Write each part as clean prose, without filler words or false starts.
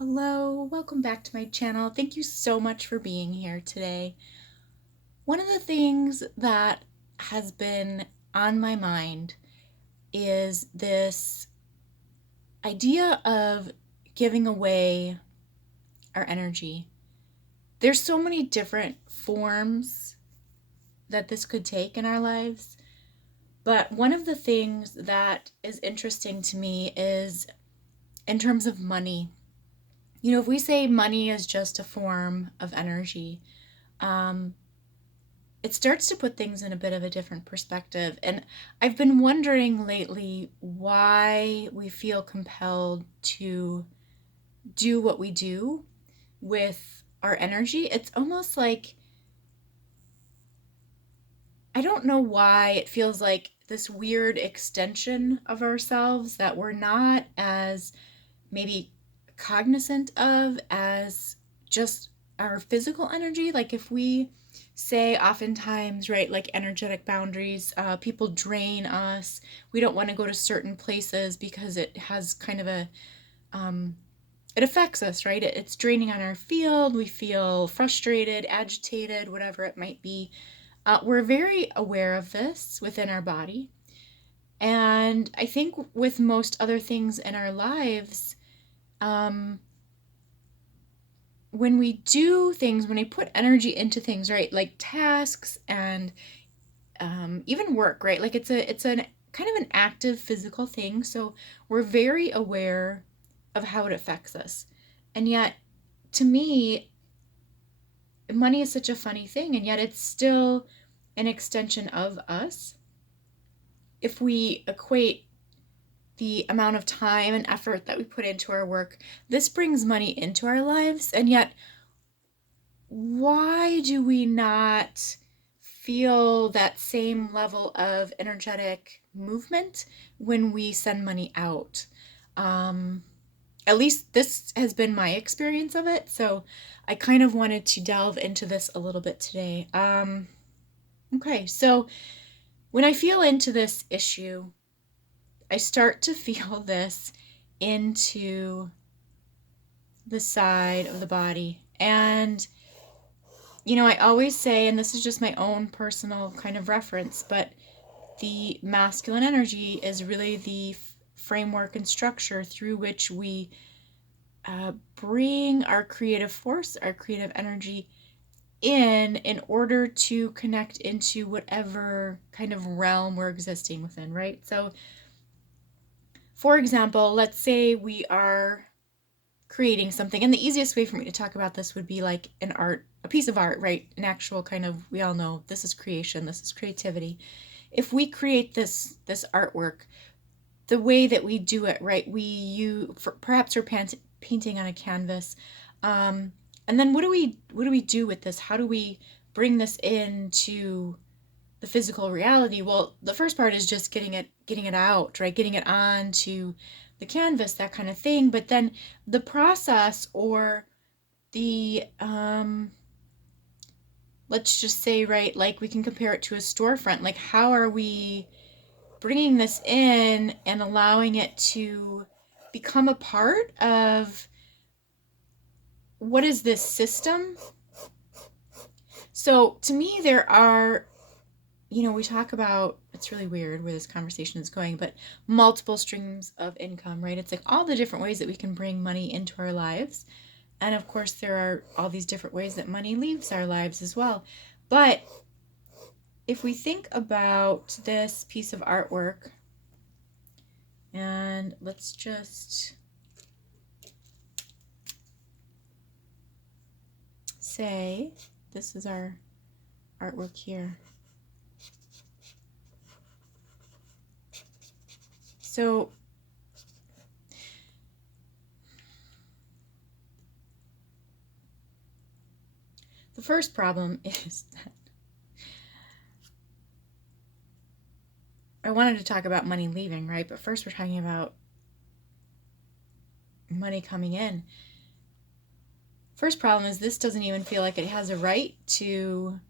Hello, welcome back to my channel. Thank you so much for being here today. One of the things that has been on my mind is this idea of giving away our energy. There's so many different forms that this could take in our lives, but one of the things that is interesting to me is in terms of money. If we say money is just a form of energy, um, it starts to put things in a bit of a different perspective. And I've been wondering lately why we feel compelled to do what we do with our energy. It's almost like, I don't know why it feels like this weird extension of ourselves that we're not as maybe cognizant of as just our physical energy. Like if we say oftentimes, right, like energetic boundaries, people drain us. We don't want to go to certain places because it has kind of um, it affects us, right? It's draining on our field. We feel frustrated, agitated, whatever it might be. We're very aware of this within our body. And I think with most other things in our lives, um, when we do things, when we put energy into things, right, like tasks and even work, right, like it's a kind of an active physical thing. So we're very aware of how it affects us. And yet, to me, money is such a funny thing, and yet it's still an extension of us. If we equate the amount of time and effort that we put into our work, this brings money into our lives, and yet why do we not feel that same level of energetic movement when we send money out? Um, at least this has been my experience of it, so I kind of wanted to delve into this a little bit today. Okay, so when I feel into this issue, I start to feel this into the side of the body. And I always say, and this is just my own personal kind of reference, but the masculine energy is really the framework and structure through which we bring our creative force, our creative energy in order to connect into whatever kind of realm we're existing within, right? So, for example, let's say we are creating something. And the easiest way for me to talk about this would be like a piece of art, right? An actual kind of, we all know this is creation, this is creativity. If we create this artwork, the way that we do it, right? Perhaps we're painting on a canvas. And then what do we do with this? How do we bring this into the physical reality? Well, the first part is just getting it out, right? Getting it onto the canvas, that kind of thing. But then the process, or the let's just say, right, like we can compare it to a storefront. Like, how are we bringing this in and allowing it to become a part of what is this system? So to me, there are, we talk about, it's really weird where this conversation is going, but multiple streams of income, right? It's like all the different ways that we can bring money into our lives. And of course, there are all these different ways that money leaves our lives as well. But if we think about this piece of artwork, and let's just say this is our artwork here. So the first problem is that I wanted to talk about money leaving, right? But first we're talking about money coming in. First problem is this doesn't even feel like it has a right to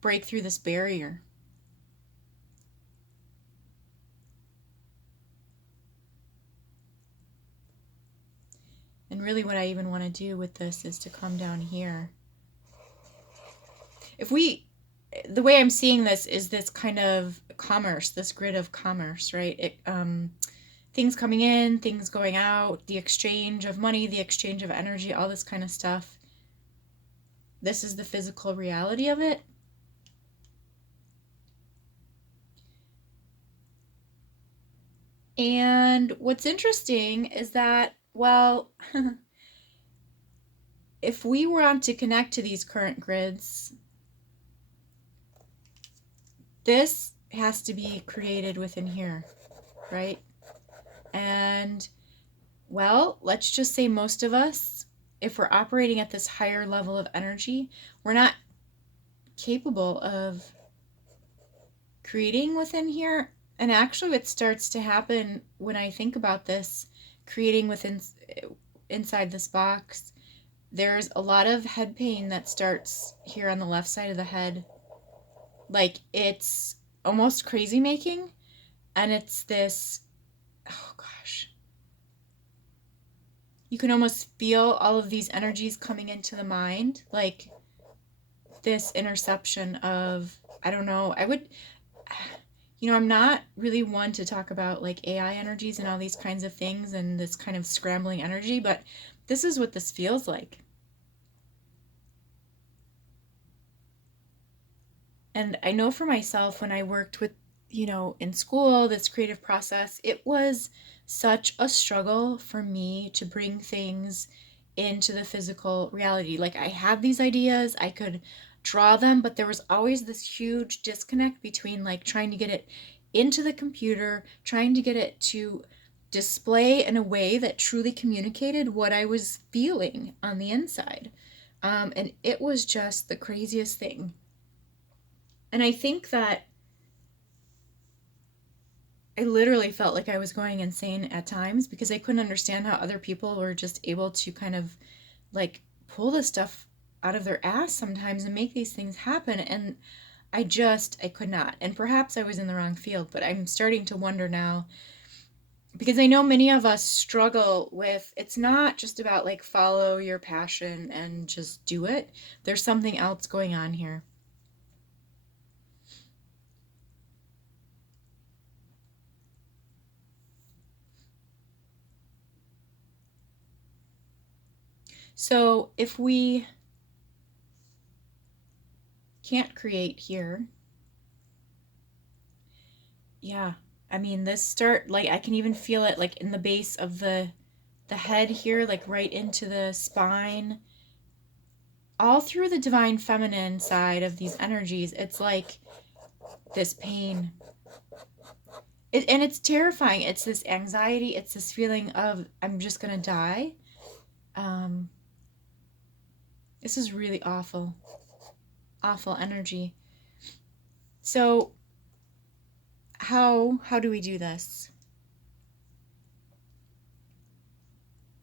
break through this barrier. And really what I even want to do with this is to come down here. The way I'm seeing this is this kind of commerce, this grid of commerce, right? Things coming in, things going out, the exchange of money, the exchange of energy, all this kind of stuff. This is the physical reality of it. And what's interesting is that, well, if we want to connect to these current grids, this has to be created within here, right? And, well, let's just say most of us, if we're operating at this higher level of energy, we're not capable of creating within here. And actually it starts to happen when I think about this, creating within inside this box. There's a lot of head pain that starts here on the left side of the head. Like, it's almost crazy making, and it's this, oh gosh, you can almost feel all of these energies coming into the mind, like this interception of, I don't know, I'm not really one to talk about like AI energies and all these kinds of things and this kind of scrambling energy, but this is what this feels like. And I know for myself, when I worked with, in school, this creative process, it was such a struggle for me to bring things into the physical reality. Like, I had these ideas, I could draw them, but there was always this huge disconnect between like trying to get it into the computer, trying to get it to display in a way that truly communicated what I was feeling on the inside. And it was just the craziest thing. And I think that I literally felt like I was going insane at times because I couldn't understand how other people were just able to kind of like pull this stuff out of their ass sometimes and make these things happen. And I could not. And perhaps I was in the wrong field, but I'm starting to wonder now, because I know many of us struggle with, it's not just about like follow your passion and just do it. There's something else going on here. So if we can't create here, yeah, I mean, like, I can even feel it like in the base of the head here, like right into the spine, all through the divine feminine side of these energies. It's like this pain. And it's terrifying. It's this anxiety. It's this feeling of, I'm just gonna die. Um, this is really awful, awful energy. So how do we do this?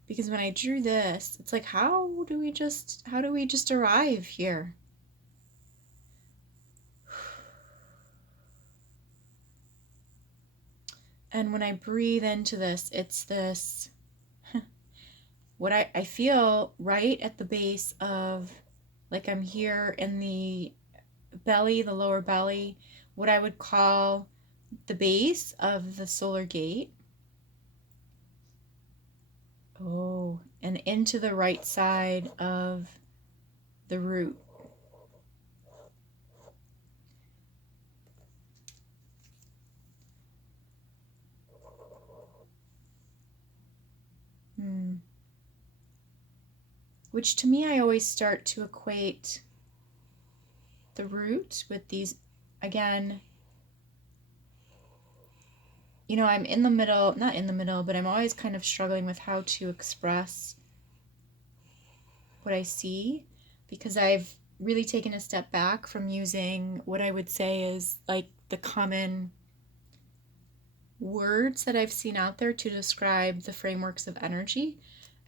Because when I drew this, it's like, how do we just arrive here? And when I breathe into this, it's this, what I feel right at the base of, like, I'm here in the belly, the lower belly, what I would call the base of the solar gate. Oh, and into the right side of the root. Which to me, I always start to equate the root with these, again, I'm in the middle, not in the middle, but I'm always kind of struggling with how to express what I see, because I've really taken a step back from using what I would say is like the common words that I've seen out there to describe the frameworks of energy.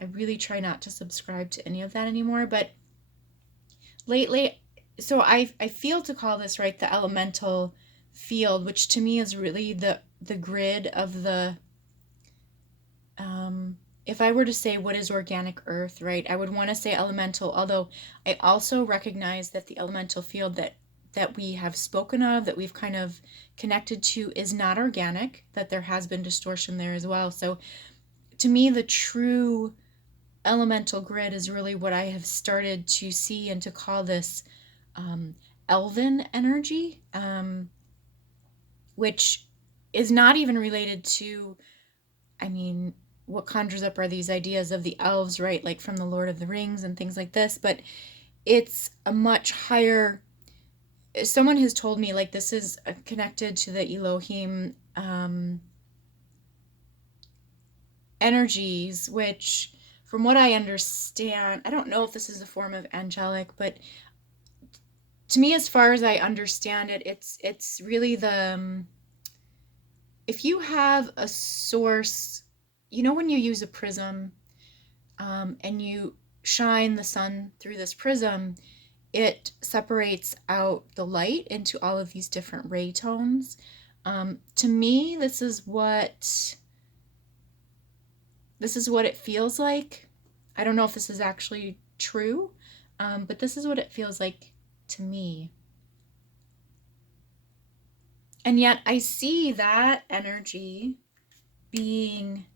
I really try not to subscribe to any of that anymore, but lately, so I feel to call this, right, the elemental field, which to me is really the grid of the if I were to say what is organic earth, right, I would want to say elemental, although I also recognize that the elemental field that we have spoken of, that we've kind of connected to, is not organic, that there has been distortion there as well. So to me, the true elemental grid is really what I have started to see and to call this elven energy, which is not even related to, I mean, what conjures up are these ideas of the elves, right? Like from the Lord of the Rings and things like this, but it's a much higher. Someone has told me, like, this is connected to the Elohim energies, which, from what I understand, I don't know if this is a form of angelic, but to me, as far as I understand it, it's really the if you have a source, you know, when you use a prism, and you shine the sun through this prism, it separates out the light into all of these different ray tones. To me, this is what it feels like. I don't know if this is actually true, but this is what it feels like to me. And yet I see that energy being,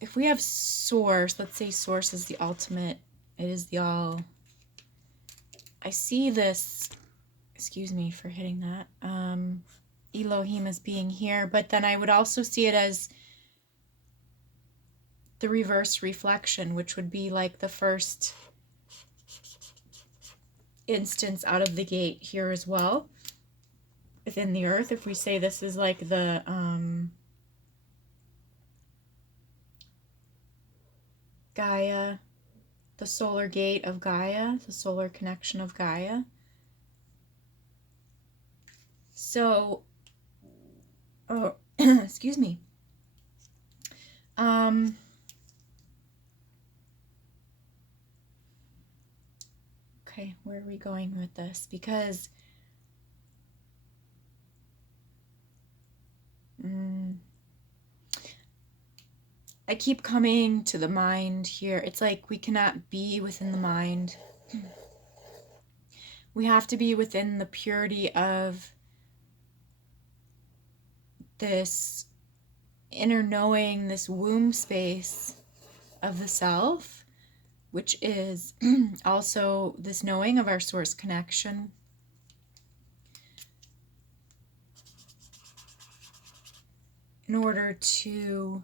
if we have source, let's say source is the ultimate, it is the all. I see this, excuse me for hitting that, Elohim as being here, but then I would also see it as the reverse reflection, which would be like the first instance out of the gate here as well within the earth. If we say this is like the Gaia, the solar gate of Gaia, the solar connection of Gaia. So, oh, excuse me. Okay, where are we going with this? Because I keep coming to the mind here. It's like we cannot be within the mind. We have to be within the purity of this inner knowing, this womb space of the self, which is also this knowing of our source connection. In order to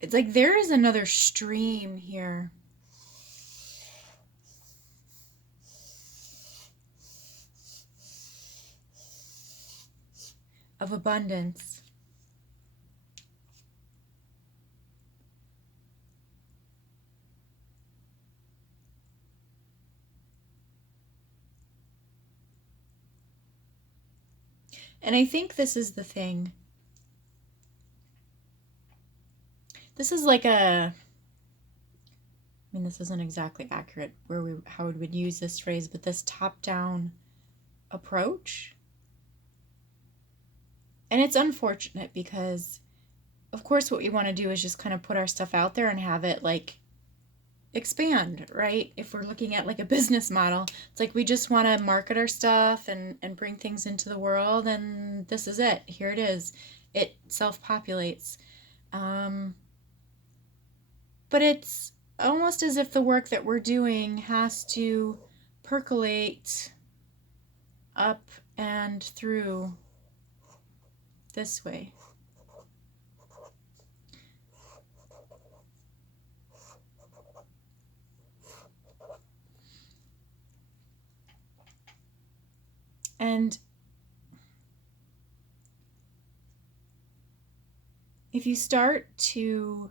it's like there is another stream here of abundance. And I think this is the thing. This is like I mean, this isn't exactly accurate how we would use this phrase, but this top-down approach. And it's unfortunate because, of course, what we want to do is just kind of put our stuff out there and have it like expand, right? If we're looking at like a business model, it's like we just want to market our stuff and bring things into the world, and this is it. Here it is. It self-populates. But it's almost as if the work that we're doing has to percolate up and through this way. And if you start to,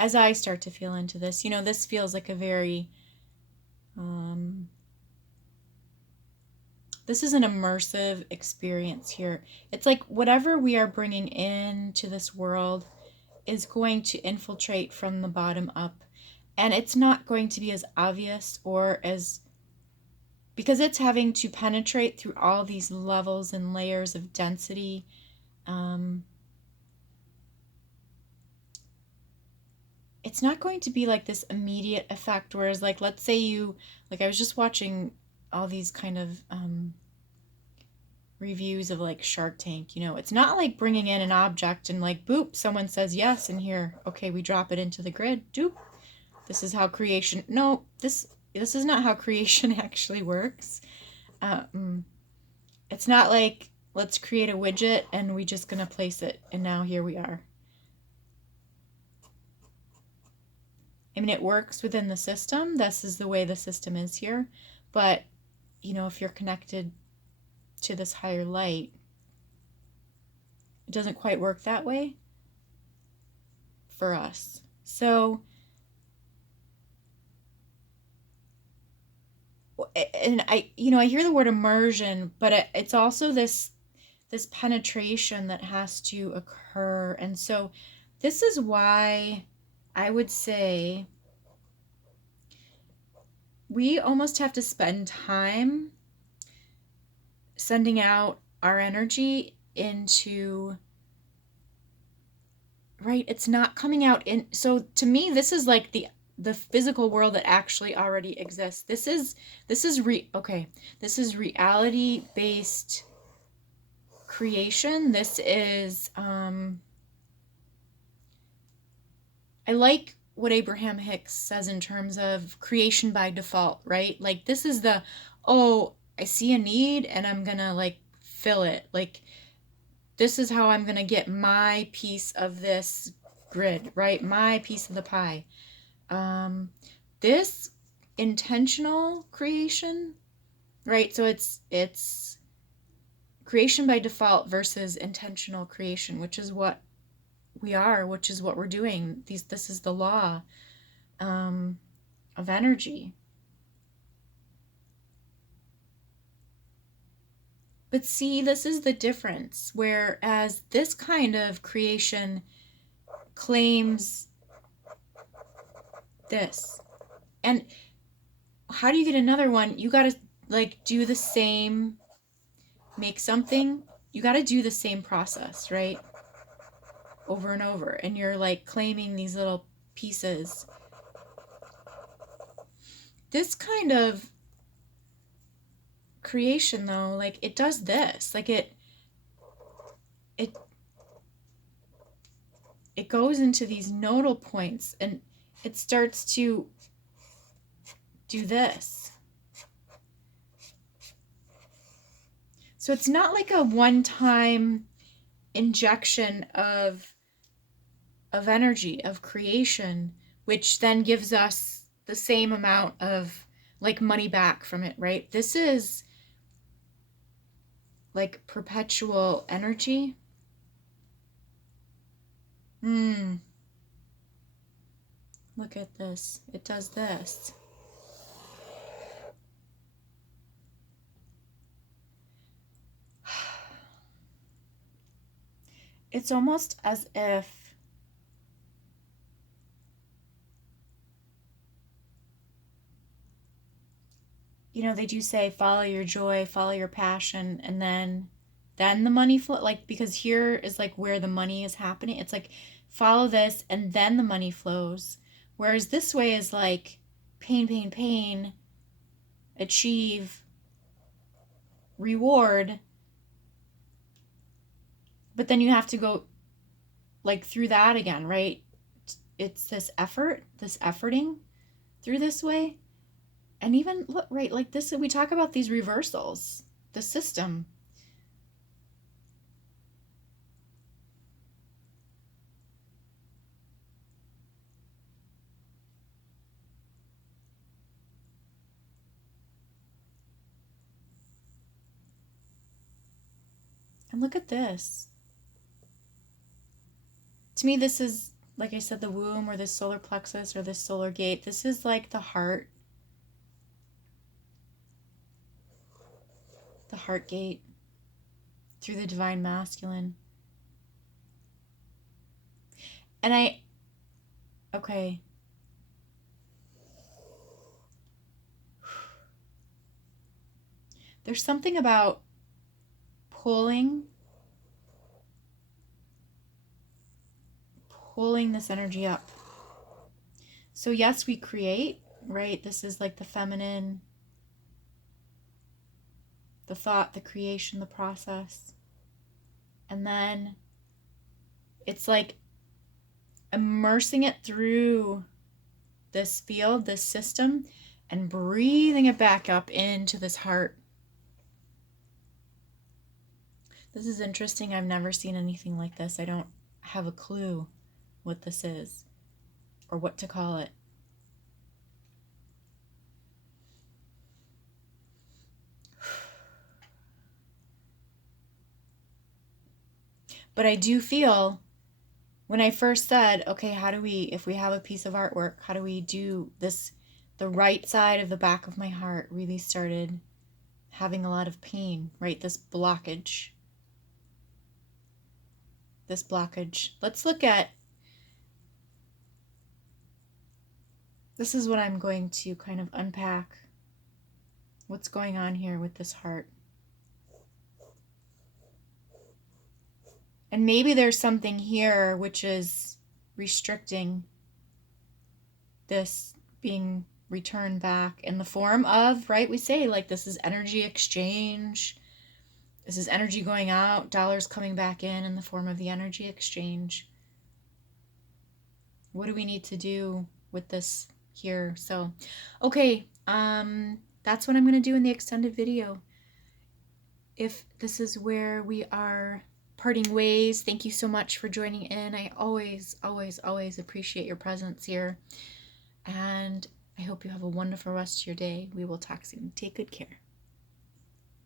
as I start to feel into this, you know, this feels like a very, this is an immersive experience here. It's like whatever we are bringing into this world is going to infiltrate from the bottom up. And it's not going to be as obvious or as because it's having to penetrate through all these levels and layers of density. It's not going to be like this immediate effect. Whereas, like, let's say you, like, I was just watching all these kind of reviews of like Shark Tank. It's not like bringing in an object and like, boop, someone says yes, and here, okay, we drop it into the grid. Doop. This is how creation. No, this is not how creation actually works. It's not like let's create a widget and we just gonna place it and now here we are. I mean, it works within the system. This is the way the system is here. But, if you're connected to this higher light, it doesn't quite work that way for us. So, and I hear the word immersion, but it's also this penetration that has to occur. And so this is why I would say we almost have to spend time sending out our energy into, right? It's not coming out in. So to me, this is like the physical world that actually already exists. This is This is reality based creation. This is I like what Abraham Hicks says in terms of creation by default, right? Like, this is I see a need and I'm gonna like fill it. Like, this is how I'm gonna get my piece of this grid, right? My piece of the pie. This intentional creation, right? So it's creation by default versus intentional creation, which is what we are, which is what we're doing. This is the law of energy. But see, this is the difference. Whereas this kind of creation claims this. And how do you get another one? You got to like do the same, make something. You got to do the same process, right? Over and over. And you're like claiming these little pieces. This kind of creation, though, like, it does this. Like, it goes into these nodal points and it starts to do this. So it's not like a one-time injection of energy, of creation, which then gives us the same amount of like money back from it, right? This is like perpetual energy. Look at this. It does this. It's almost as if they do say follow your joy, follow your passion, and then the money flow, like, because here is like where the money is happening. It's like follow this and then the money flows. Whereas this way is like pain, achieve, reward, but then you have to go like through that again, right? It's this efforting through this way. And even look, right, like this, we talk about these reversals, the system. And look at this. To me, this is, like I said, the womb or this solar plexus or this solar gate. This is like the heart gate through the divine masculine. And okay. There's something about pulling this energy up. So yes, we create, right? This is like the feminine, the thought, the creation, the process. And then it's like immersing it through this field, this system, and breathing it back up into this heart. This is interesting. I've never seen anything like this. I don't have a clue what this is or what to call it. But I do feel, when I first said, okay, how do we, if we have a piece of artwork, how do we do this? The right side of the back of my heart really started having a lot of pain, right? This blockage. Let's look at, this is what I'm going to kind of unpack. What's going on here with this heart? And maybe there's something here which is restricting this being returned back in the form of, right? We say like this is energy exchange. This is energy going out, dollars coming back in the form of the energy exchange. What do we need to do with this here? So, okay, that's what I'm going to do in the extended video. If this is where we are parting ways, thank you so much for joining in. I always, always, always appreciate your presence here. And I hope you have a wonderful rest of your day. We will talk soon. Take good care.